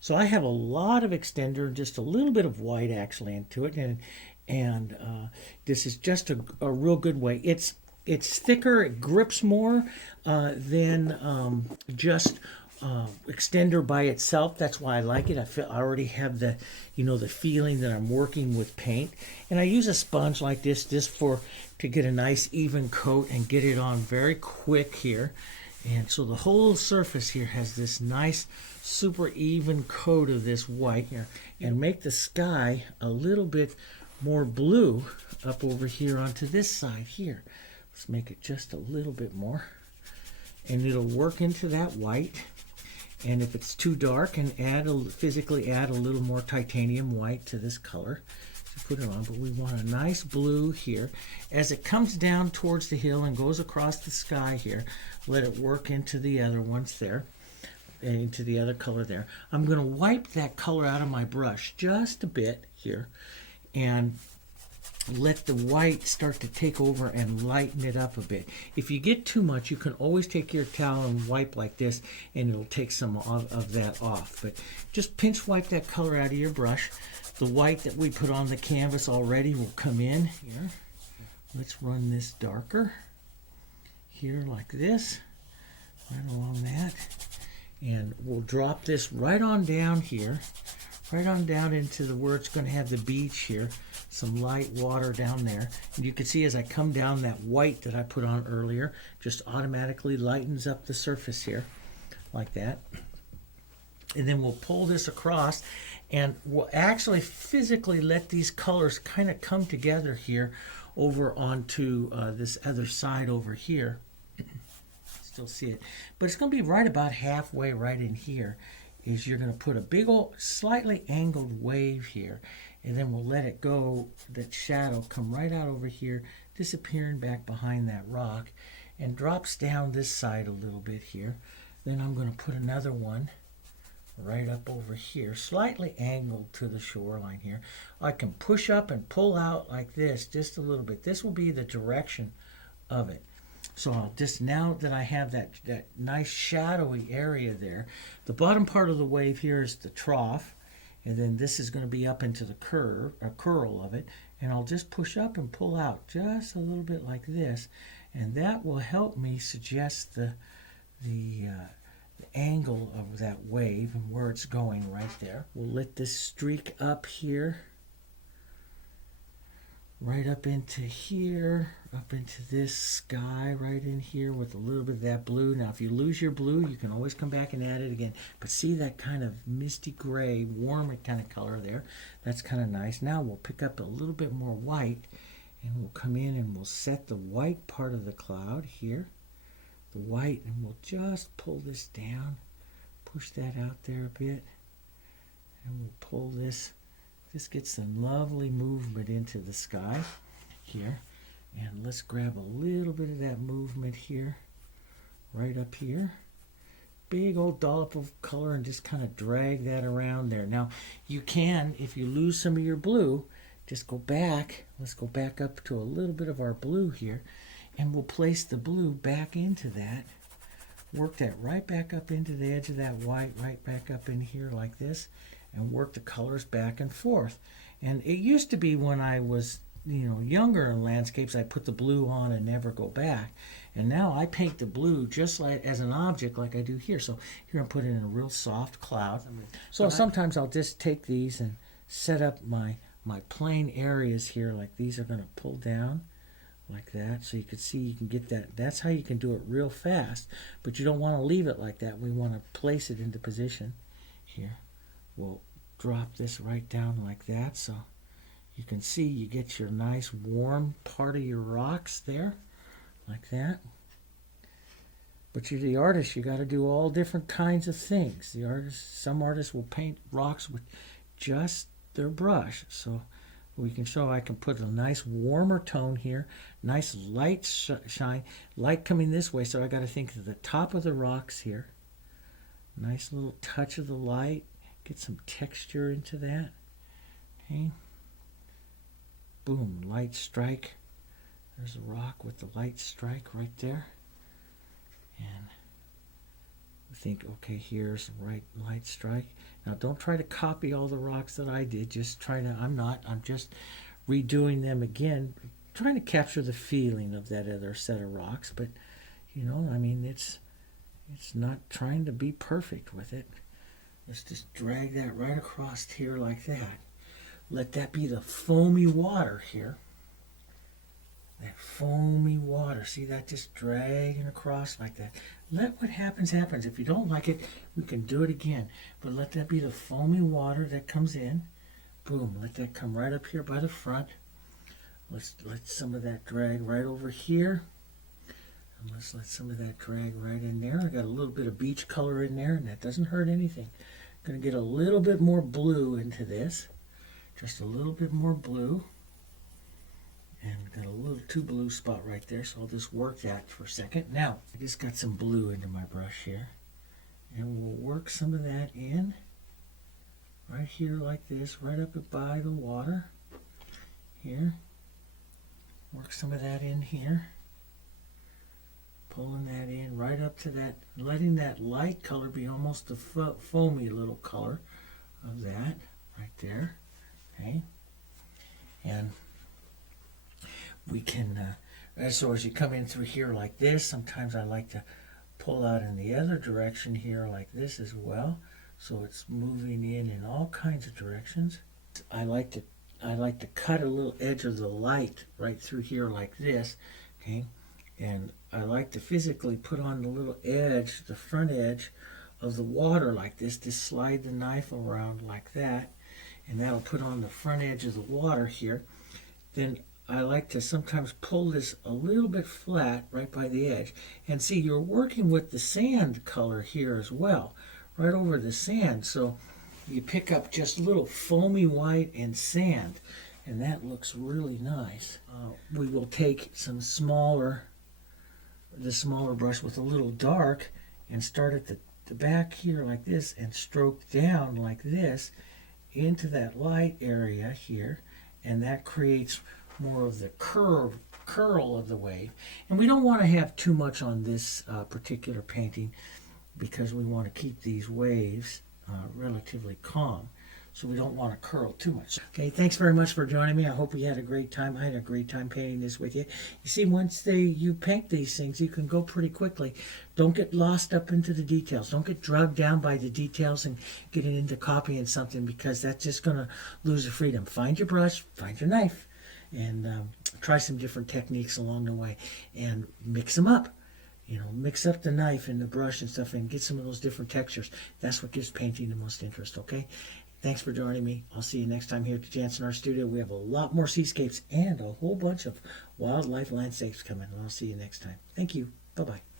So I have a lot of extender and just a little bit of white actually into it, and this is just a real good way. It's thicker, it grips more than just extender by itself. That's why I like it. I already have the, the feeling that I'm working with paint, and I use a sponge like this just for to get a nice even coat and get it on very quick here. And so the whole surface here has this nice super even coat of this white here, and make the sky a little bit more blue up over here onto this side here. Let's make it just a little bit more, and it'll work into that white. And if it's too dark, and physically add a little more titanium white to this color to put it on. But we want a nice blue here. As it comes down towards the hill and goes across the sky here, let it work into the other ones there, into the other color there. I'm going to wipe that color out of my brush just a bit here, and let the white start to take over and lighten it up a bit. If you get too much, you can always take your towel and wipe like this, and it'll take some of that off. But just pinch wipe that color out of your brush. The white that we put on the canvas already will come in here. Let's run this darker here like this, right along that. And we'll drop this right on down here, right on down into where it's going to have the beach here. Some light water down there, and you can see as I come down, that white that I put on earlier just automatically lightens up the surface here like that. And then we'll pull this across, and we'll actually physically let these colors kind of come together here over onto this other side over here. Still see it, but it's going to be right about halfway right in here. Is you're going to put a big old slightly angled wave here, and then we'll let it go, that shadow come right out over here, disappearing back behind that rock, and drops down this side a little bit here. Then I'm going to put another one right up over here, slightly angled to the shoreline here. I can push up and pull out like this just a little bit. This will be the direction of it. So I'll just, now that I have that nice shadowy area there, the bottom part of the wave here is the trough, and then this is going to be up into the curl of it, and I'll just push up and pull out just a little bit like this, and that will help me suggest the angle of that wave and where it's going right there. We'll let this streak up here, right up into here, up into this sky right in here with a little bit of that blue. Now if you lose your blue, you can always come back and add it again, but see that kind of misty gray, warm kind of color there? That's kind of nice. Now we'll pick up a little bit more white, and we'll come in and we'll set the white part of the cloud here, the white, and we'll just pull this down, push that out there a bit, and we'll pull this. This gets some lovely movement into the sky here. And let's grab a little bit of that movement here, right up here. Big old dollop of color, and just kind of drag that around there. Now, you can, if you lose some of your blue, just go back. Let's go back up to a little bit of our blue here, and we'll place the blue back into that. Work that right back up into the edge of that white, right back up in here like this, and work the colors back and forth. And it used to be when I was younger in landscapes, I put the blue on and never go back. And now I paint the blue just like as an object like I do here. So here I'm putting in a real soft cloud. So sometimes I'll just take these and set up my plain areas here, like these are going to pull down like that, so you can see, you can get that. That's how you can do it real fast, but you don't want to leave it like that. We want to place it into position here. We'll drop this right down like that, so you can see you get your nice warm part of your rocks there, like that. But you're the artist, you got to do all different kinds of things. The artist, some artists will paint rocks with just their brush. So we can show, I can put a nice warmer tone here, nice light shine, light coming this way. So I got to think of the top of the rocks here. Nice little touch of the light, get some texture into that. Okay. Boom, light strike. There's a rock with the light strike right there. And with think, okay, here's the right light strike. Now don't try to copy all the rocks that I did. Just try to, I'm just redoing them again, trying to capture the feeling of that other set of rocks. But, you know, I mean, it's not trying to be perfect with it. Let's just drag that right across here like that. Let that be the foamy water here. That foamy water. See that just dragging across like that. Let what happens happens. If you don't like it, we can do it again. But let that be the foamy water that comes in. Boom. Let that come right up here by the front. Let's let some of that drag right over here. And let's let some of that drag right in there. I got a little bit of beach color in there, and that doesn't hurt anything. Going to get a little bit more blue into this. Just a little bit more blue. And got a little too blue spot right there, so I'll just work that for a second. Now, I just got some blue into my brush here. And we'll work some of that in. Right here like this, right up by the water. Here. Work some of that in here. Pulling that in right up to that, letting that light color be almost the foamy little color of that right there. Okay. And we can, so as you come in through here like this, sometimes I like to pull out in the other direction here like this as well. So it's moving in all kinds of directions. I like to cut a little edge of the light right through here like this, okay? And I like to physically put on the little edge, the front edge of the water like this, to slide the knife around like that, and that'll put on the front edge of the water here. Then I like to sometimes pull this a little bit flat right by the edge. And see, you're working with the sand color here as well, right over the sand. So you pick up just a little foamy white and sand, and that looks really nice. We will take some the smaller brush with a little dark and start at the back here like this and stroke down like this into that light area here, and that creates more of the curl of the wave. And we don't want to have too much on this particular painting because we want to keep these waves relatively calm. So we don't want to curl too much. Okay, thanks very much for joining me. I hope you had a great time. I had a great time painting this with you. You see, once you paint these things, you can go pretty quickly. Don't get lost up into the details. Don't get dragged down by the details and getting into copying something, because that's just going to lose the freedom. Find your brush, find your knife, and try some different techniques along the way and mix them up. You know, mix up the knife and the brush and stuff and get some of those different textures. That's what gives painting the most interest, okay? Thanks for joining me. I'll see you next time here at the Jansen Art Studio. We have a lot more seascapes and a whole bunch of wildlife landscapes coming. I'll see you next time. Thank you. Bye-bye.